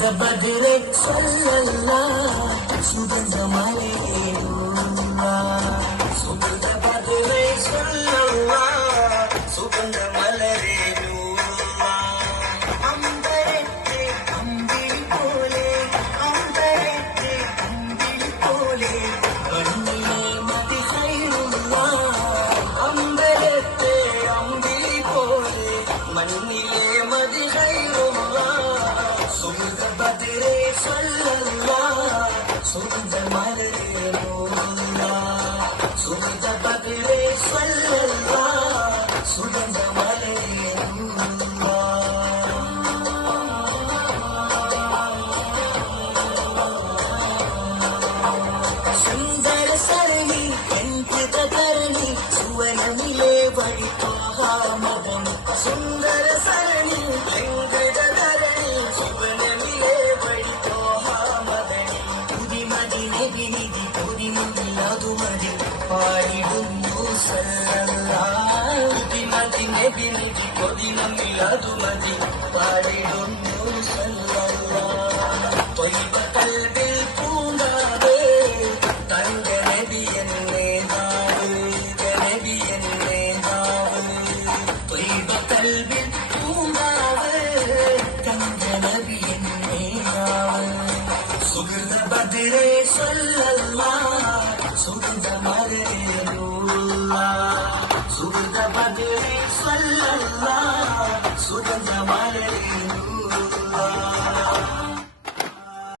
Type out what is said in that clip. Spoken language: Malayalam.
ബദരെ സല്ലല്ലാഹ് സുഗന്ധമലേ സുഗന്ധ ബദരെ സല്ലല്ലാഹ് സുഗന്ധമലേ അമ്പരത്തെ അമ്പിളി പോലെ അമ്പരത്തെ അമ്പിളി പോലെ കണ്ണിലെ മതി അമ്പരത്തെ അമ്പിളി പോലെ മണ്ണിലെ മതി സുഗന്ധ ബദരെ സല്ലല്ലാഹ് സുഗന്ധമലേ സുഗന്ധ ബദരെ സല്ലല്ലാഹ് സുഗന്ധമലേ സുന്ദര സരണി എൻകൃതരണി സുവനമിലെ വഴി മദനി സുന്ദര സരണി എൻകൃതരണി സുവനമിലെ വഴി മദനി പുതിമതി നബിനിധി പുതിമുടിയാതുമതി പാടിടുന്നു സല്ലല്ലാഹ് പുതിമതി നബിനിധി പുതിമുടിയാതുമതി പാടിടുന്നു സല്ലല്ലാഹ് ത്വയ്ബ കൽബിൽ പൂങ്കാവേ തങ്ക നബിയൻ നേതാവ് നബിയൻ നേതാവ് ത്വയ്ബ കൽബിൽ പൂങ്കാവേ തങ്ക നബിയൻ നേതാവ് സുഗന്ധ ബദരെ സല്ലല്ലാഹ് സുഗന്ധമലേ സുഗന്ധ ബദരെ സല്ലല്ലാഹ് സുഗന്ധമലേ